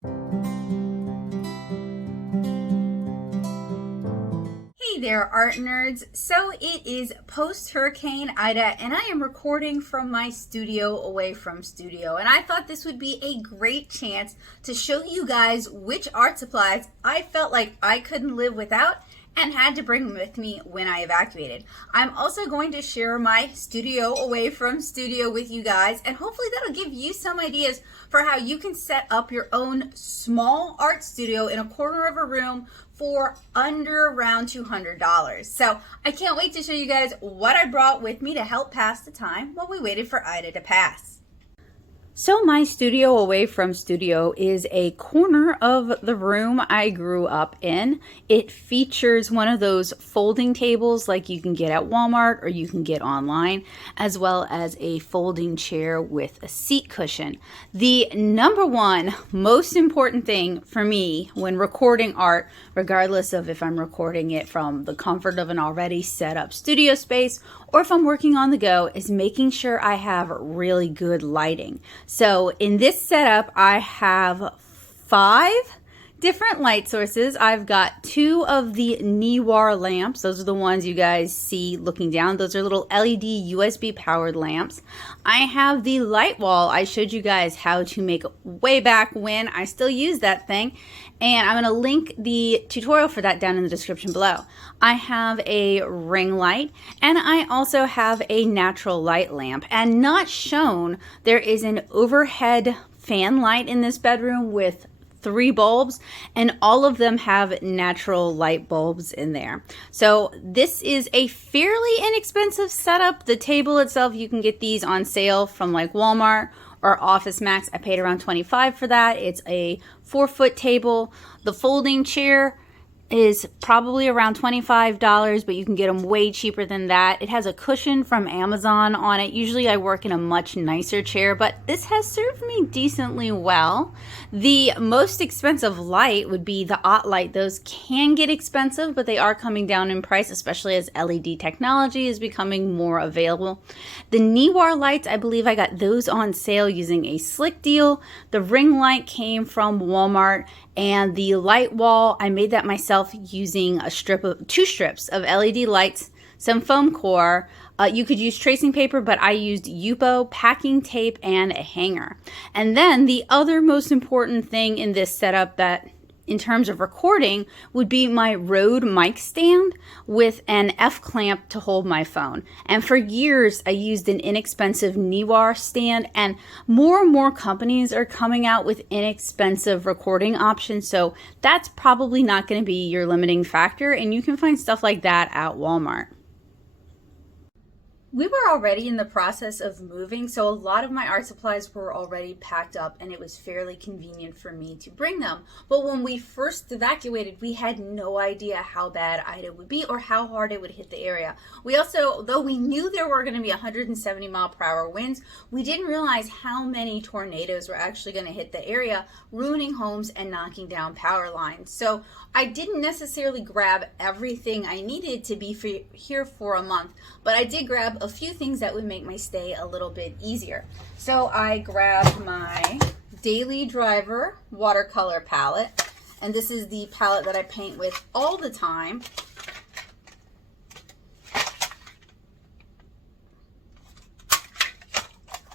Hey there, art nerds. So it is post-Hurricane Ida, and I am recording from my studio away from studio. And I thought this would be a great chance to show you guys which art supplies I felt like I couldn't live without and had to bring with me when I evacuated. I'm also going to share my studio away from studio with you guys, and hopefully that'll give you some ideas for how you can set up your own small art studio in a corner of a room for under around $200. So I can't wait to show you guys what I brought with me to help pass the time while we waited for Ida to pass. So my studio away from studio is a corner of the room I grew up in. It features one of those folding tables like you can get at Walmart or you can get online, as well as a folding chair with a seat cushion. The number one most important thing for me when recording art, regardless of if I'm recording it from the comfort of an already set up studio space or if I'm working on the go, is making sure I have really good lighting. So in this setup, I have 5 different light sources. I've got 2 of the Niwar lamps. Those are the ones you guys see looking down. Those are little LED USB powered lamps. I have the light wall I showed you guys how to make way back when. I still use that thing, and I'm going to link the tutorial for that down in the description below. I have a ring light, and I also have a natural light lamp. And not shown, there is an overhead fan light in this bedroom with 3 bulbs, and all of them have natural light bulbs in there. So this is a fairly inexpensive setup. The table itself, you can get these on sale from like Walmart or Office Max. I paid around $25 for that. It's a 4-foot table. The folding chair is probably around $25, but you can get them way cheaper than that. It has a cushion from Amazon on it. Usually I work in a much nicer chair, but this has served me decently well. The most expensive light would be the OttLight. Those can get expensive, but they are coming down in price, especially as LED technology is becoming more available. The Niwar lights, I believe I got those on sale using a slick deal. The ring light came from Walmart, and the light wall, I made that myself using a 2 strips of LED lights, some foam core. You could use tracing paper, but I used Yupo, packing tape, and a hanger. And then the other most important thing in this setup that in terms of recording would be my Rode mic stand with an F-clamp to hold my phone. And for years, I used an inexpensive Niwar stand, and more companies are coming out with inexpensive recording options. So that's probably not going to be your limiting factor, and you can find stuff like that at Walmart. We were already in the process of moving, so a lot of my art supplies were already packed up, and it was fairly convenient for me to bring them. But when we first evacuated, we had no idea how bad Ida would be or how hard it would hit the area. We also, though we knew there were going to be 170-mile-per-hour winds, we didn't realize how many tornadoes were actually going to hit the area, ruining homes and knocking down power lines. So I didn't necessarily grab everything I needed to be here for a month, but I did grab a few things that would make my stay a little bit easier. So I grabbed my Daily Driver watercolor palette, and this is the palette that I paint with all the time.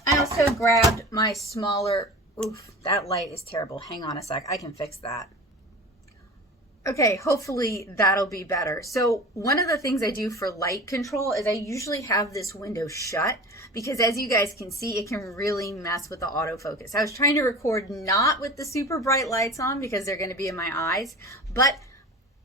I also grabbed my smaller, oof, that light is terrible. Hang on a sec, I can fix that. Okay, hopefully that'll be better. So one of the things I do for light control is I usually have this window shut, because as you guys can see, it can really mess with the autofocus. I was trying to record not with the super bright lights on because they're going to be in my eyes, but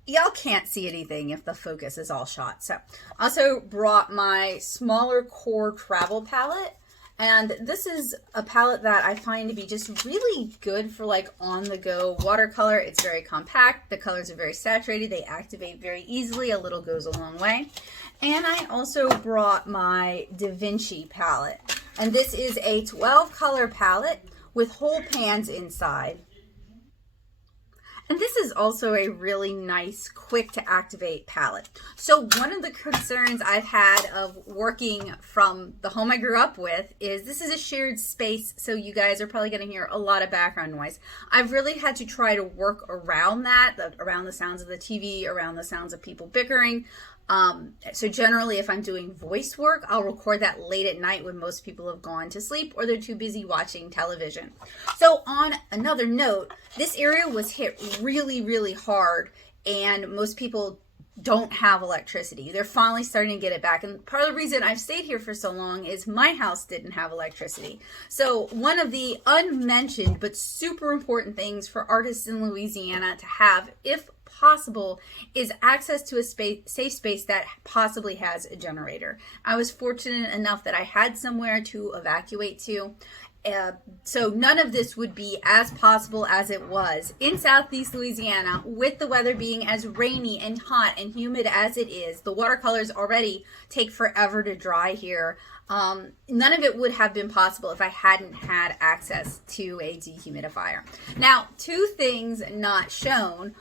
y'all can't see anything if the focus is all shot. So I also brought my smaller core travel palette. And this is a palette that I find to be just really good for like on-the-go watercolor. It's very compact. The colors are very saturated. They activate very easily. A little goes a long way. And I also brought my Da Vinci palette. And this is a 12-color palette with whole pans inside. And this is also a really nice, quick to activate palette. So one of the concerns I've had of working from the home I grew up with is this is a shared space, so you guys are probably going to hear a lot of background noise. I've really had to try to work around that, around the sounds of the TV, around the sounds of people bickering. So generally, if I'm doing voice work, I'll record that late at night when most people have gone to sleep or they're too busy watching television. So on another note, this area was hit really, really hard, and most people don't have electricity. They're finally starting to get it back. And part of the reason I've stayed here for so long is my house didn't have electricity. So one of the unmentioned but super important things for artists in Louisiana to have, if possible, is access to a safe space that possibly has a generator. I was fortunate enough that I had somewhere to evacuate to. So none of this would be as possible as it was in Southeast Louisiana, with the weather being as rainy and hot and humid as it is. The watercolors already take forever to dry here. None of it would have been possible if I hadn't had access to a dehumidifier. Now, two things not shown.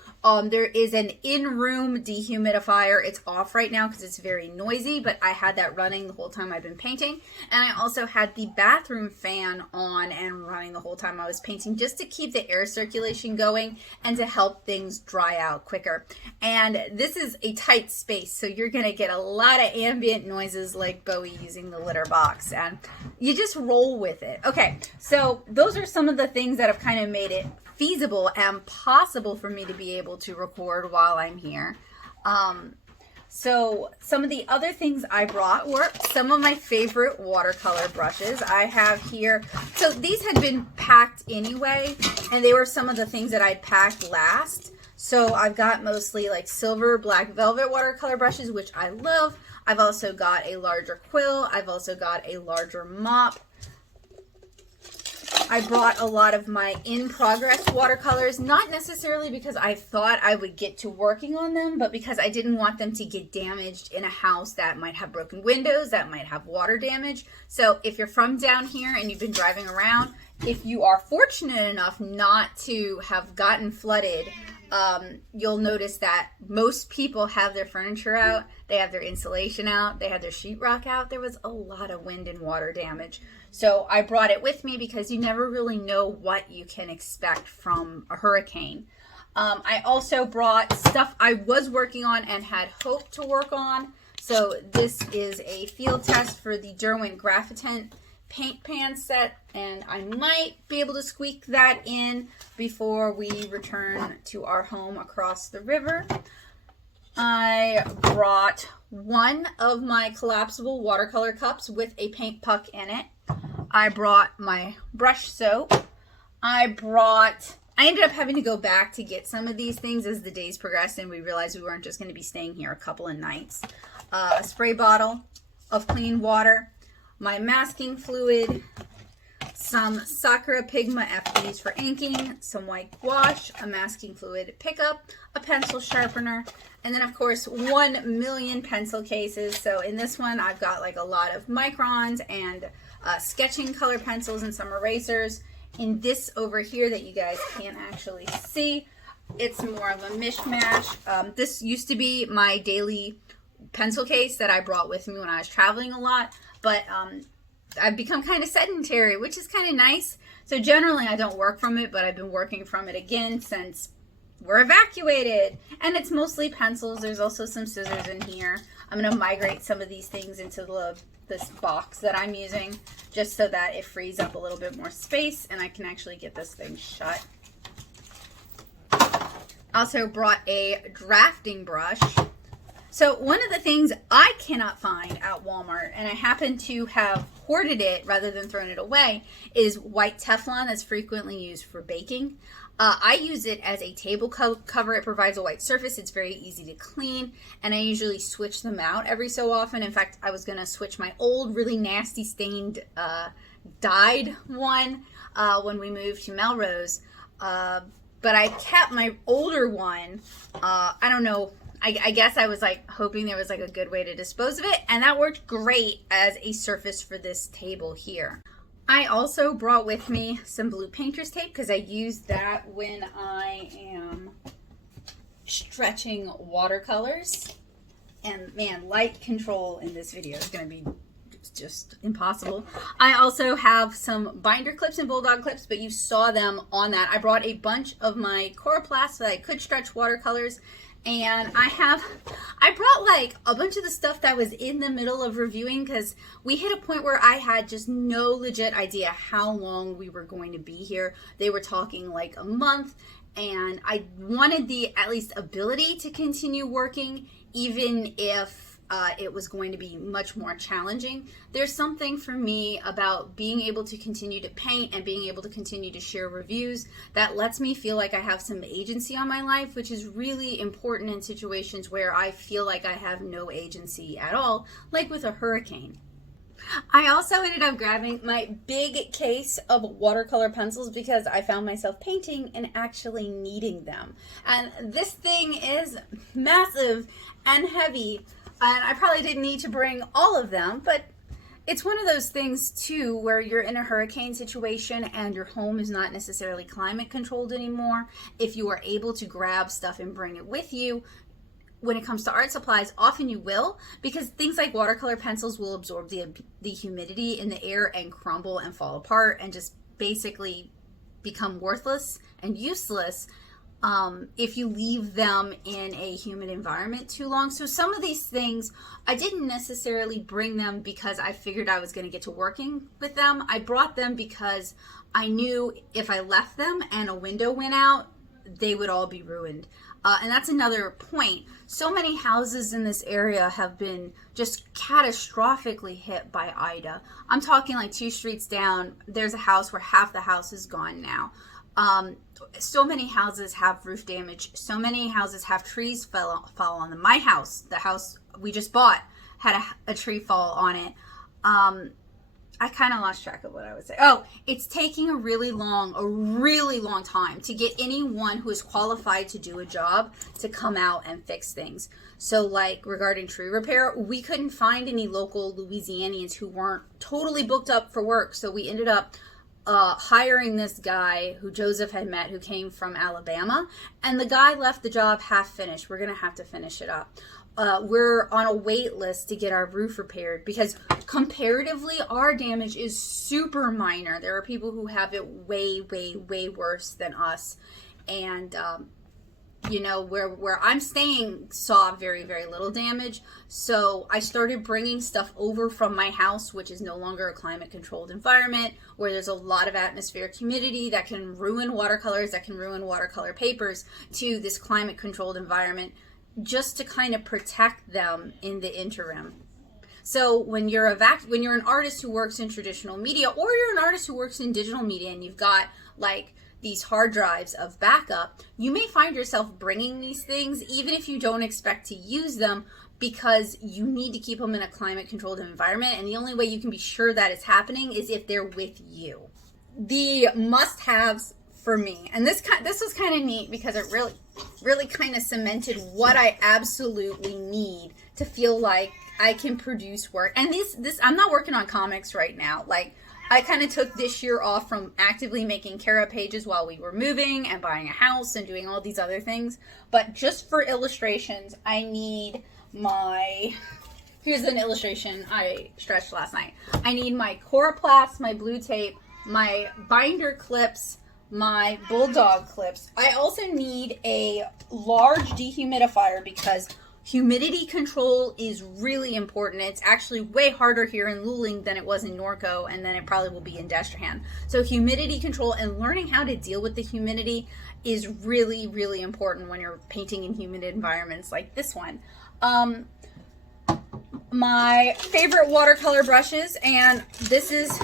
There is an in-room dehumidifier. It's off right now because it's very noisy, but I had that running the whole time I've been painting. And I also had the bathroom fan on and running the whole time I was painting, just to keep the air circulation going and to help things dry out quicker. And this is a tight space, so you're going to get a lot of ambient noises like Bowie using the litter box, and you just roll with it. Okay, so those are some of the things that have kind of made it feasible and possible for me to be able to record while I'm here. So some of the other things I brought were some of my favorite watercolor brushes I have here. So these had been packed anyway, and they were some of the things that I'd packed last. So I've got mostly like silver black velvet watercolor brushes, which I love. I've also got a larger quill. I've also got a larger mop. I brought a lot of my in-progress watercolors, not necessarily because I thought I would get to working on them, but because I didn't want them to get damaged in a house that might have broken windows, that might have water damage. So if you're from down here and you've been driving around, if you are fortunate enough not to have gotten flooded, you'll notice that most people have their furniture out, they have their insulation out, they have their sheetrock out. There was a lot of wind and water damage. So I brought it with me because you never really know what you can expect from a hurricane. I also brought stuff I was working on and had hoped to work on. So this is a field test for the Derwent Graphitent paint pan set, and I might be able to squeak that in before we return to our home across the river. I brought one of my collapsible watercolor cups with a paint puck in it. I brought my brush soap. I ended up having to go back to get some of these things as the days progressed, and we realized we weren't just going to be staying here a couple of nights. A spray bottle of clean water, my masking fluid, some Sakura Pigma FDs for inking, some white gouache, a masking fluid pickup, a pencil sharpener, and then of course 1,000,000 pencil cases. So in this one I've got like a lot of microns and sketching color pencils and some erasers. In this over here that you guys can't actually see, it's more of a mishmash. This used to be my daily pencil case that I brought with me when I was traveling a lot, but I've become kind of sedentary, which is kind of nice. So generally I don't work from it, but I've been working from it again since we're evacuated. And it's mostly pencils. There's also some scissors in here. I'm going to migrate some of these things into this box that I'm using, just so that it frees up a little bit more space and I can actually get this thing shut. Also brought a drafting brush. So one of the things I cannot find at Walmart, and I happen to have hoarded it rather than thrown it away, is white Teflon that's frequently used for baking. I use it as a table cover. It provides a white surface. It's very easy to clean, and I usually switch them out every so often. In fact, I was going to switch my old, really nasty stained, dyed one when we moved to Melrose, but I kept my older one. I don't know. I guess I was like hoping there was like a good way to dispose of it, and that worked great as a surface for this table here. I also brought with me some blue painter's tape because I use that when I am stretching watercolors. And man, light control in this video is going to be just impossible. I also have some binder clips and bulldog clips, but you saw them on that. I brought a bunch of my Coroplast so that I could stretch watercolors. And I brought like a bunch of the stuff that was in the middle of reviewing, because we hit a point where I had just no legit idea how long we were going to be here. They were talking like a month, and I wanted the at least ability to continue working, even if it was going to be much more challenging. There's something for me about being able to continue to paint and being able to continue to share reviews that lets me feel like I have some agency on my life, which is really important in situations where I feel like I have no agency at all, like with a hurricane. I also ended up grabbing my big case of watercolor pencils because I found myself painting and actually needing them. And this thing is massive and heavy, and I probably didn't need to bring all of them, but it's one of those things too where you're in a hurricane situation and your home is not necessarily climate controlled anymore. If you are able to grab stuff and bring it with you, when it comes to art supplies, often you will, because things like watercolor pencils will absorb the humidity in the air and crumble and fall apart and just basically become worthless and useless if you leave them in a humid environment too long. So some of these things, I didn't necessarily bring them because I figured I was going to get to working with them. I brought them because I knew if I left them and a window went out, they would all be ruined. And that's another point. So many houses in this area have been just catastrophically hit by Ida. I'm talking like 2 streets down, there's a house where half the house is gone now. So many houses have roof damage. So many houses have trees fall on them. My house, the house we just bought, had a tree fall on it. I kind of lost track of what I was saying. Oh, it's taking a really long time to get anyone who is qualified to do a job to come out and fix things. So like regarding tree repair, we couldn't find any local Louisianians who weren't totally booked up for work. So we ended up hiring this guy who Joseph had met, who came from Alabama, and the guy left the job half finished. We're going to have to finish it up. We're on a wait list to get our roof repaired because comparatively our damage is super minor. There are people who have it way, way, way worse than us. And, you know, where I'm staying saw very, very little damage. So I started bringing stuff over from my house, which is no longer a climate controlled environment, where there's a lot of atmospheric humidity that can ruin watercolors, that can ruin watercolor papers, to this climate controlled environment, just to kind of protect them in the interim. So when you're an artist who works in traditional media, or you're an artist who works in digital media, and you've got like these hard drives of backup, you may find yourself bringing these things even if you don't expect to use them, because you need to keep them in a climate controlled environment, and the only way you can be sure that it's happening is if they're with you. The must-haves for me, and this was kind of neat because it really kind of cemented what I absolutely need to feel like I can produce work. And this I'm not working on comics right now. Like, I kind of took this year off from actively making Cara pages while we were moving and buying a house and doing all these other things. But just for illustrations, I need here's an illustration I stretched last night. I need my Coroplast, my blue tape, my binder clips, my bulldog clips. I also need a large dehumidifier because humidity control is really important. It's actually way harder here in Luling than it was in Norco, and then it probably will be in Destrehan. So humidity control and learning how to deal with the humidity is really, really important when you're painting in humid environments like this one. My favorite watercolor brushes, and this is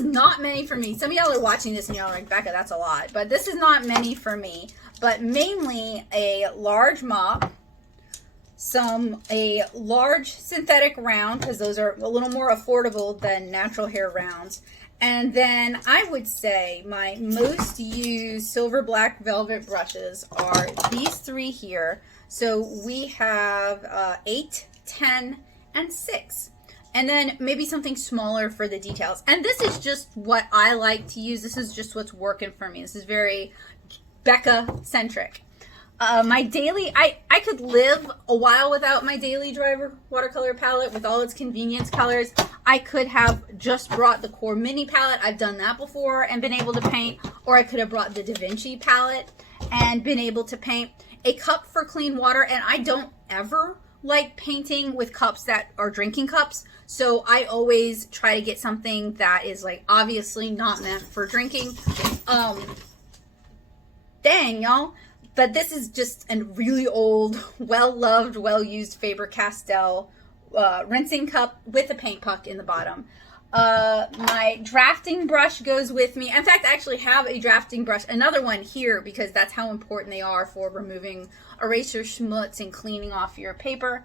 not many for me. Some of y'all are watching this and y'all are like, Becca, that's a lot, but this is not many for me. But mainly a large mop, a large synthetic round, because those are a little more affordable than natural hair rounds. And then I would say my most used silver black velvet brushes are these 3 here. So we have 8, 10, and 6. And then maybe something smaller for the details. And this is just what I like to use. This is just what's working for me. This is very Becca-centric. My daily, I could live a while without my daily driver watercolor palette with all its convenience colors. I could have just brought the Core Mini palette. I've done that before and been able to paint. Or I could have brought the Da Vinci palette and been able to paint. A cup for clean water, and I don't ever like painting with cups that are drinking cups. So I always try to get something that is like obviously not meant for drinking. Dang, y'all. But this is just a really old, well-loved, well-used Faber-Castell rinsing cup with a paint puck in the bottom. My drafting brush goes with me. In fact, I actually have a drafting brush, another one here, because that's how important they are for removing eraser schmutz and cleaning off your paper.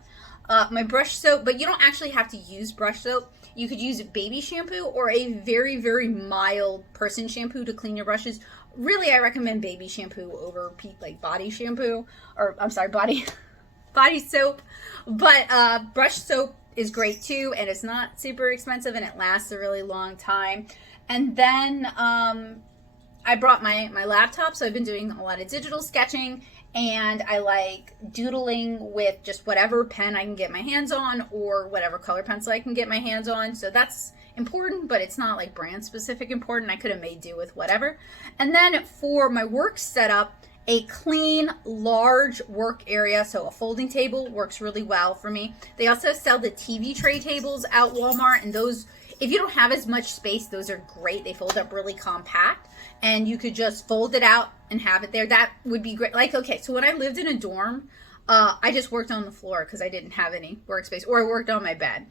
My brush soap, but you don't actually have to use brush soap. You could use baby shampoo or a very, very mild person shampoo to clean your brushes. Really, I recommend baby shampoo over like body shampoo, or I'm sorry, body soap. But brush soap is great too, and it's not super expensive, and it lasts a really long time. And then I brought my laptop, so I've been doing a lot of digital sketching, and I like doodling with just whatever pen I can get my hands on or whatever color pencil I can get my hands on. So that's important, but it's not like brand specific important. I could have made do with whatever. And then for my work setup, a clean, large work area, so a folding table works really well for me. They also sell the TV tray tables at Walmart, and those, if you don't have as much space, those are great. They fold up really compact, and you could just fold it out and have it there. That would be great. Like, okay, so when I lived in a dorm, I just worked on the floor because I didn't have any workspace, or I worked on my bed.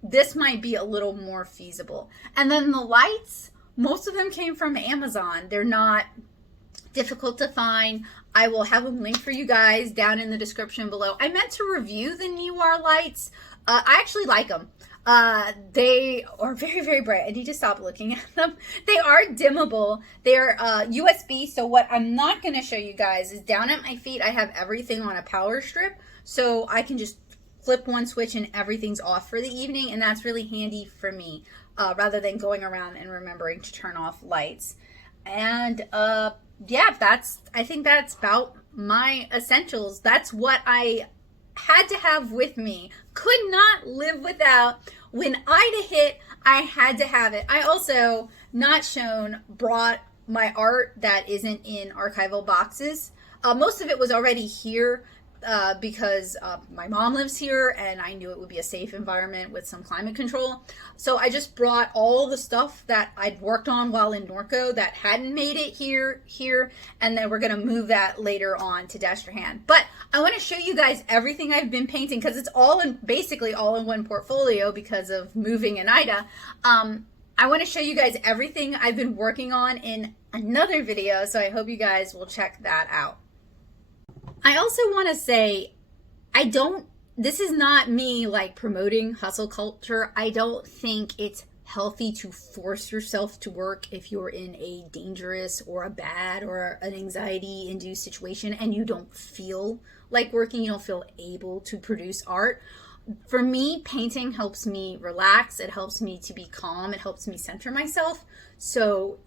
This might be a little more feasible. And then the lights, most of them came from Amazon. They're not difficult to find. I will have a link for you guys down in the description below. I meant to review the Neewar lights. I actually like them. They are very, very bright. I need to stop looking at them. They are dimmable. They're USB. So what I'm not going to show you guys is down at my feet, I have everything on a power strip. So I can just flip one switch and everything's off for the evening. And that's really handy for me rather than going around and remembering to turn off lights. And yeah, I think that's about my essentials. That's what I had to have with me. Could not live without. When Ida hit, I had to have it. I also, not shown, brought my art that isn't in archival boxes. Most of it was already here because my mom lives here and I knew it would be a safe environment with some climate control. So I just brought all the stuff that I'd worked on while in Norco that hadn't made it here, and then we're going to move that later on to Destrehan. But I want to show you guys everything I've been painting because it's all in, basically all in one portfolio because of moving in Ida. I want to show you guys everything I've been working on in another video, so I hope you guys will check that out. I also want to say, this is not me like promoting hustle culture. I don't think it's healthy to force yourself to work if you're in a dangerous or a bad or an anxiety induced situation and you don't feel like working, you don't feel able to produce art. For me, painting helps me relax. It helps me to be calm. It helps me center myself. So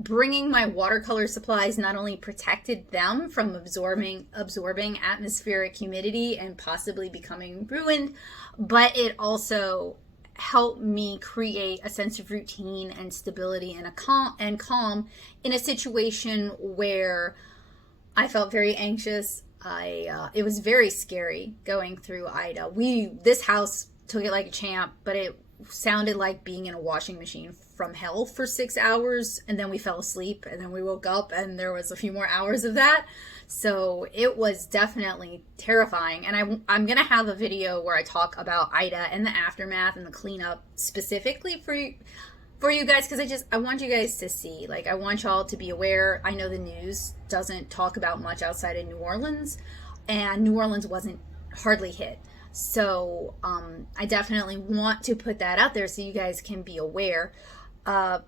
bringing my watercolor supplies not only protected them from absorbing atmospheric humidity and possibly becoming ruined, but it also helped me create a sense of routine and stability and calm in a situation where I felt very anxious. It was very scary going through Ida. This house took it like a champ, but it sounded like being in a washing machine from hell for 6 hours, and then we fell asleep, and then we woke up and there was a few more hours of that. So it was definitely terrifying, and I'm gonna have a video where I talk about Ida and the aftermath and the cleanup specifically for you guys, because I want you guys to see, like, I want y'all to be aware. I know the news doesn't talk about much outside of New Orleans, and New Orleans wasn't hardly hit. So I definitely want to put that out there so you guys can be aware. But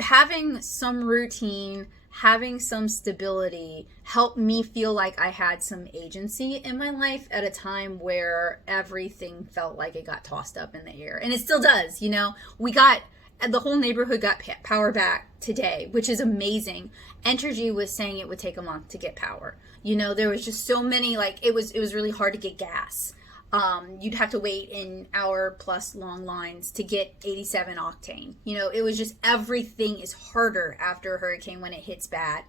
having some routine, having some stability helped me feel like I had some agency in my life at a time where everything felt like it got tossed up in the air. And it still does, you know. We got the whole neighborhood got power back today, which is amazing. Entergy was saying it would take a month to get power. You know, there was just so many, like, it was really hard to get gas. You'd have to wait in hour plus long lines to get 87 octane. You know, it was just, everything is harder after a hurricane when it hits bad.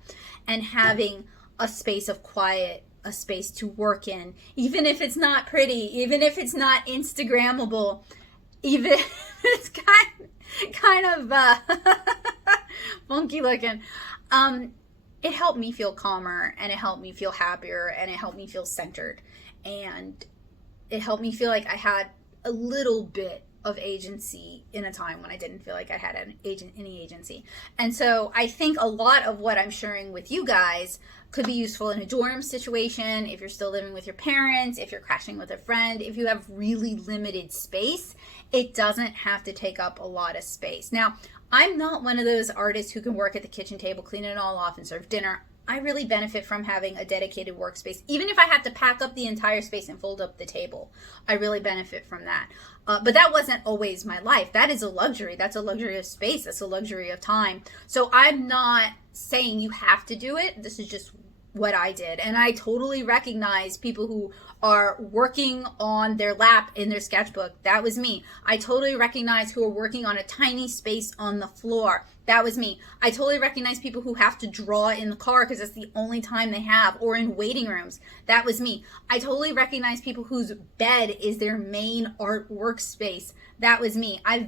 And having a space of quiet, a space to work in, even if it's not pretty, even if it's not Instagrammable, even if it's kind of funky looking, it helped me feel calmer, and it helped me feel happier, and it helped me feel centered, and it helped me feel like I had a little bit of agency in a time when I didn't feel like I had any agency. And so I think a lot of what I'm sharing with you guys could be useful in a dorm situation, if you're still living with your parents, if you're crashing with a friend, if you have really limited space. It doesn't have to take up a lot of space. Now, I'm not one of those artists who can work at the kitchen table, clean it all off, and serve dinner. I really benefit from having a dedicated workspace. Even if I have to pack up the entire space and fold up the table, I really benefit from that. But that wasn't always my life. That is a luxury. That's a luxury of space. That's a luxury of time. So I'm not saying you have to do it. This is just what I did. And I totally recognize people who are working on their lap in their sketchbook. That was me. I totally recognize who are working on a tiny space on the floor. That was me. I totally recognize people who have to draw in the car because that's the only time they have, or in waiting rooms. That was me. I totally recognize people whose bed is their main art workspace. That was me. I've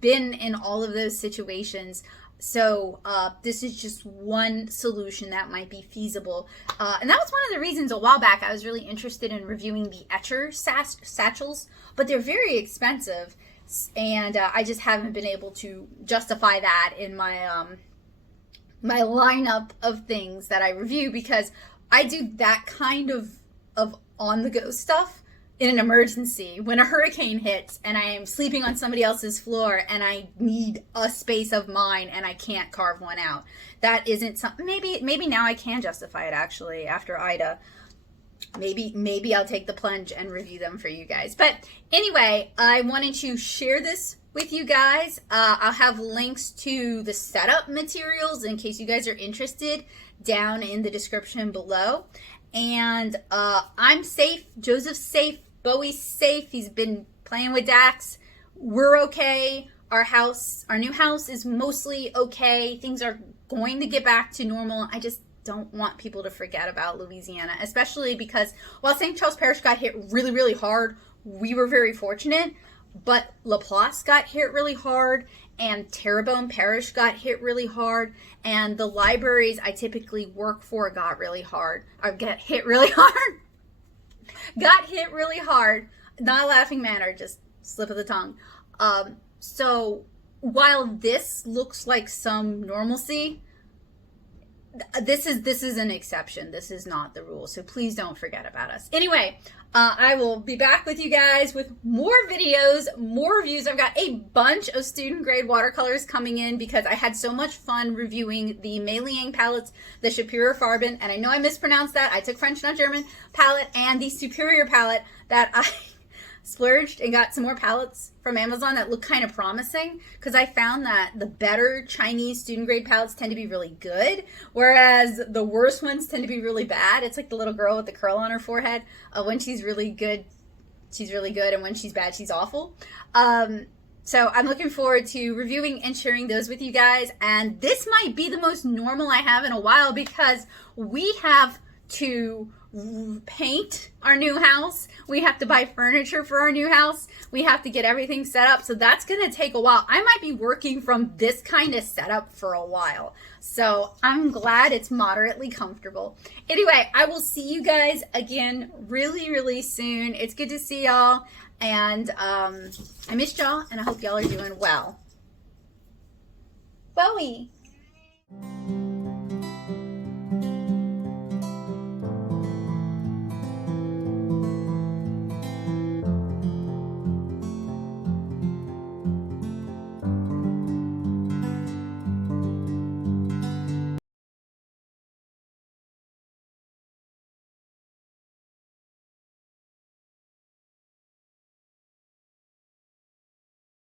been in all of those situations. So this is just one solution that might be feasible. And that was one of the reasons a while back I was really interested in reviewing the Etcher satchels, but they're very expensive. And I just haven't been able to justify that in my my lineup of things that I review, because I do that kind of on-the-go stuff in an emergency. When a hurricane hits and I am sleeping on somebody else's floor and I need a space of mine and I can't carve one out. That isn't something, maybe now I can justify it actually after Ida. Maybe I'll take the plunge and review them for you guys. But anyway, I wanted to share this with you guys. I'll have links to the setup materials in case you guys are interested down in the description below. And I'm safe. Joseph's safe. Bowie's safe. He's been playing with Dax. We're okay. Our new house is mostly okay. Things are going to get back to normal. I just don't want people to forget about Louisiana, especially because while St. Charles Parish got hit really, really hard, we were very fortunate, but Laplace got hit really hard, and Terrebonne Parish got hit really hard, and the libraries I typically work for got hit really hard. Got hit really hard. Not a laughing matter, just slip of the tongue. So while this looks like some normalcy, this is an exception. This is not the rule. So please don't forget about us. Anyway, I will be back with you guys with more videos, more reviews. I've got a bunch of student grade watercolors coming in because I had so much fun reviewing the Mei Liang palettes, the Superior Farben, and I know I mispronounced that. I took French, not German, palette, and the Superior palette that I splurged and got some more palettes from Amazon that look kind of promising, because I found that the better Chinese student grade palettes tend to be really good, whereas the worst ones tend to be really bad. It's like the little girl with the curl on her forehead. When she's really good, and when she's bad, she's awful. So I'm looking forward to reviewing and sharing those with you guys, and this might be the most normal I have in a while because we have to paint our new house. We have to buy furniture for our new house. We have to get everything set up. So that's going to take a while. I might be working from this kind of setup for a while. So I'm glad it's moderately comfortable. Anyway, I will see you guys again really, really soon. It's good to see y'all. And I missed y'all, and I hope y'all are doing well. Bowie.